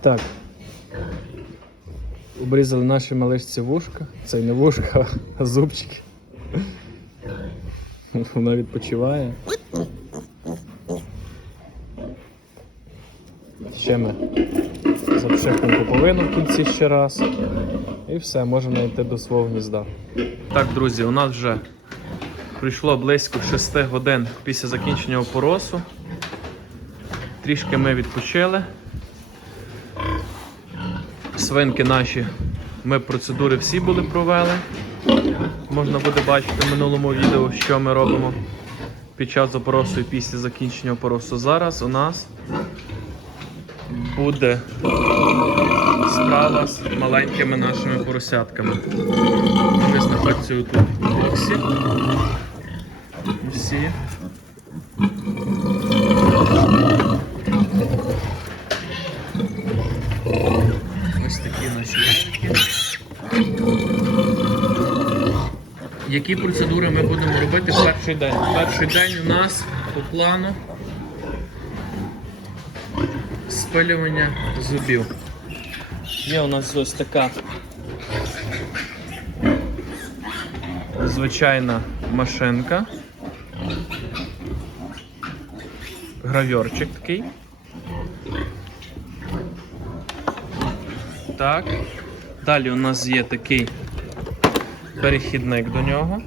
Так. Обрізали наші малишці вушка. Це не вушка, а зубчики. Вона відпочиває. Ще ми запшикнемо поповину в кінці ще раз. І все, можемо йти до свого гнізда. Так, друзі, у нас вже пройшло близько 6 годин після закінчення опоросу. Трішки ми відпочили. Свинки наші, ми процедури всі були провели. Можна буде бачити в минулому відео, що ми робимо під час опоросу і після закінчення опоросу. Зараз у нас буде справа з маленькими нашими поросятками. Вони знаходяться тут в боксі. Усі. Ось такі наші ляльки. Які процедури ми будемо робити в перший день? Перший день у нас по плану спилювання зубів. Є у нас ось така звичайна машинка. Гравьорчик такий. Так. Далі у нас є такий перехідник до нього.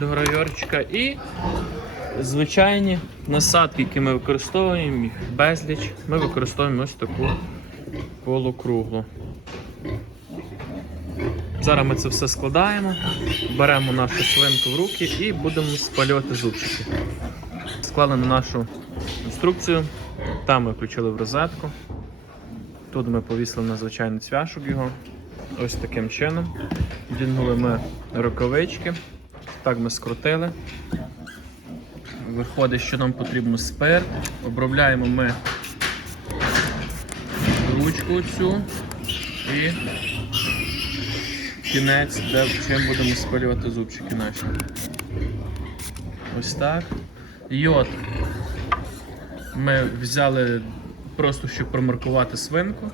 До гравьорчика і звичайні насадки, які ми використовуємо, їх безліч. Ми використовуємо ось таку полукруглу. Зараз ми це все складаємо, беремо нашу свинку в руки і будемо спалювати зубчики. Склали на нашу інструкцію, там ми включили в розетку. Тут ми повісили на звичайний цвяшок його. Ось таким чином. Дінгнули ми рукавички. Так ми скрутили. Виходить, що нам потрібно спирт. Обробляємо ми ручку цю і кінець, де чим будемо спалювати зубчики наші. Ось так. Йод ми взяли просто, щоб промаркувати свинку,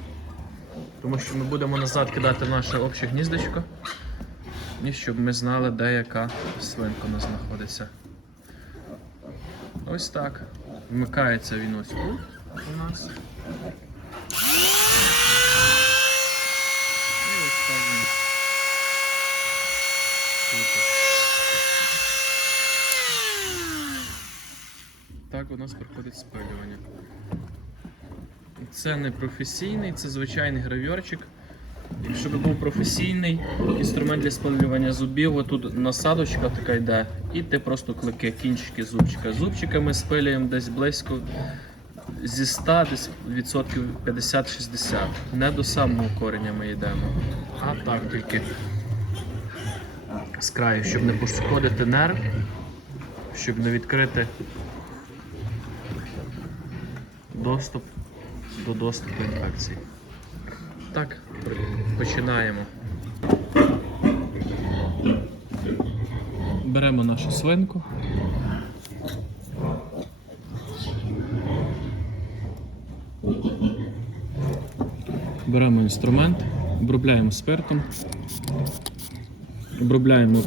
тому що ми будемо назад кидати наше обще гніздечко. І щоб ми знали, де яка свинка у нас знаходиться. Ось так. Вмикається він ось тут у нас. І ось так. Так у нас проходить спилювання. Це не професійний, це звичайний гравьорчик. Якщо б був професійний інструмент для спалювання зубів, отут насадочка така йде, і ти просто клики кінчики зубчика. Зубчика ми спилюємо десь близько зі 100 десь відсотків 50-60. Не до самого кореня ми йдемо, а так тільки з краю, щоб не пошкодити нерв, щоб не відкрити доступ до доступу інфекції. Так, починаємо. Беремо нашу свинку. Беремо інструмент, обробляємо спиртом, обробляємо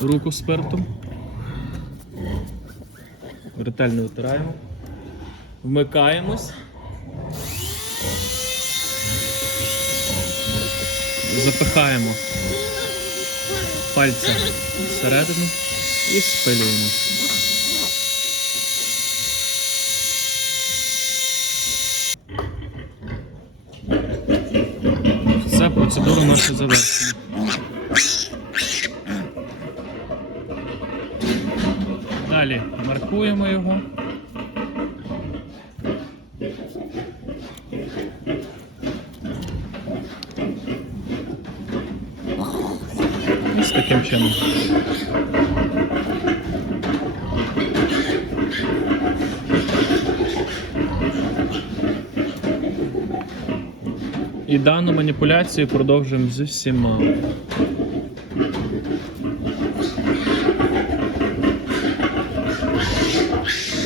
руку спиртом, ретельно витираємо, вмикаємось. Запихаємо пальця всередину і спилюємо. Все, процедура наша завершена. Далі маркуємо його. Ось. І дану маніпуляцію продовжуємо з всіма.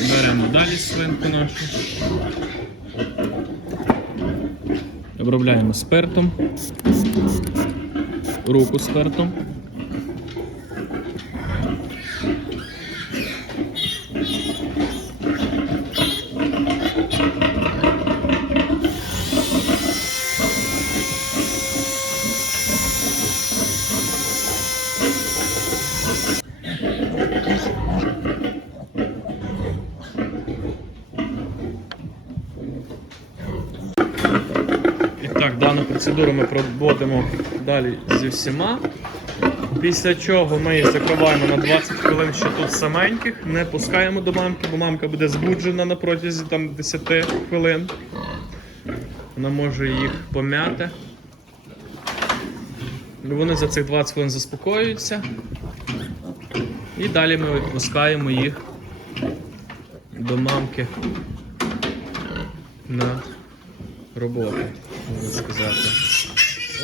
Беремо далі свинку нашу. Обробляємо спиртом. Руку спиртом. І так, дану процедуру ми проводимо далі зі всіма. Після чого ми їх закриваємо на 20 хвилин ще тут саменьких, не пускаємо до мамки, бо мамка буде збуджена на протязі там, 10 хвилин. Вона може їх пом'яти. Вони за цих 20 хвилин заспокоюються. І далі ми відпускаємо їх до мамки на роботу, можна сказати.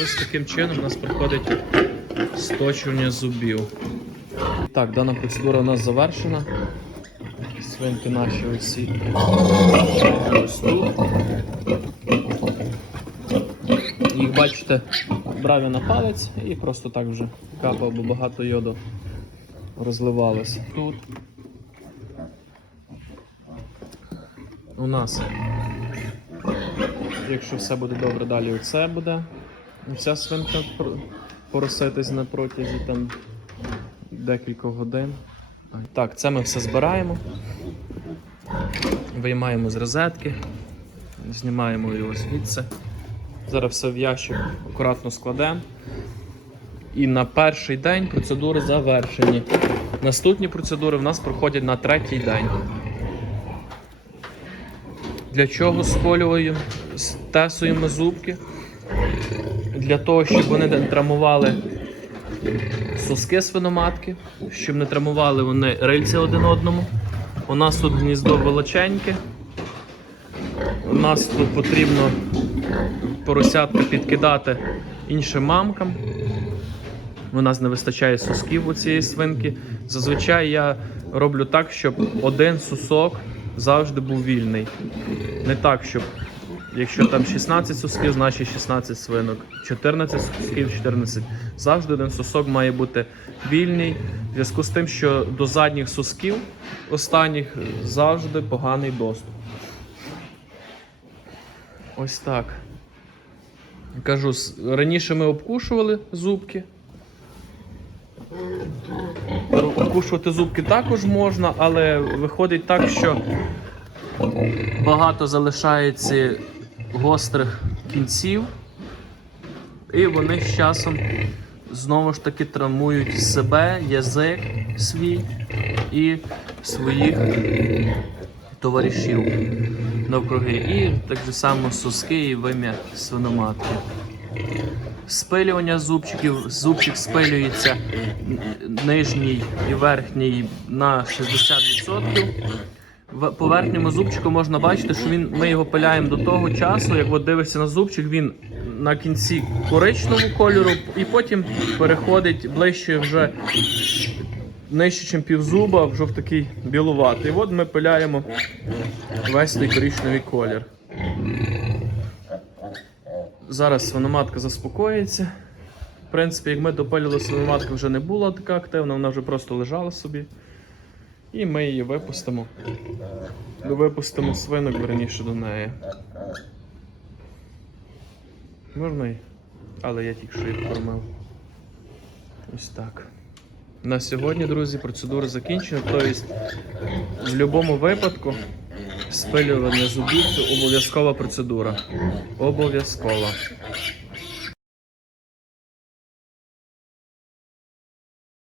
Ось таким чином у нас проходить сточування зубів. Так, дана процедура у нас завершена. Свинки наші усі. Їх бачите, брав на палець і просто так вже капав, бо багато йоду розливалось. Тут у нас Якщо все буде добре, далі оце буде. Вся свинка пр- пороситись на протязі там декількох годин. Так, це ми все збираємо. Виймаємо з розетки, знімаємо його звідси. Зараз все в ящик акуратно складемо. І на перший день процедури завершені. Наступні процедури в нас проходять на третій день. Для чого сколюємо, стесуємо зубки? Для того, щоб вони не травмували соски свиноматки, щоб не травмували вони рильці один одному. У нас тут гніздо величеньке. У нас тут потрібно поросятка підкидати іншим мамкам. У нас не вистачає сосків у цієї свинки. Зазвичай я роблю так, щоб один сусок завжди був вільний. Не так, щоб якщо там 16 сосків, значить 16 свинок, 14 сосків, 14. Завжди один сосок має бути вільний. В зв'язку з тим, що до задніх сосків останніх завжди поганий доступ. Ось так. Кажу, раніше ми обкушували зубки. Обкушувати зубки також можна, але виходить так, що багато залишається гострих кінців, і вони з часом знову ж таки травмують себе, язик свій і своїх товаришів навкруги. І так само соски і вим'я свиноматки. Спилювання зубчиків. Зубчик спилюється нижній і верхній на 60%. В по верхньому зубчику можна бачити, що він, ми його пиляємо до того часу, як от дивишся на зубчик, він на кінці коричневого кольору, і потім переходить ближче вже нижче, ніж півзуба, вже в такий білуватий. От ми пиляємо весь той коричневий колір. Зараз свиноматка заспокоїться. В принципі, як ми допилювали, свиноматка вже не була така активна, вона вже просто лежала собі. І ми її випустимо. Випустимо свинок верніше до неї. Можна й. Але я тільки що їх кормив. Ось так. На сьогодні, друзі, процедура закінчена. Тобто, в будь-якому випадку спилювання зубів обов'язкова процедура. Обов'язкова.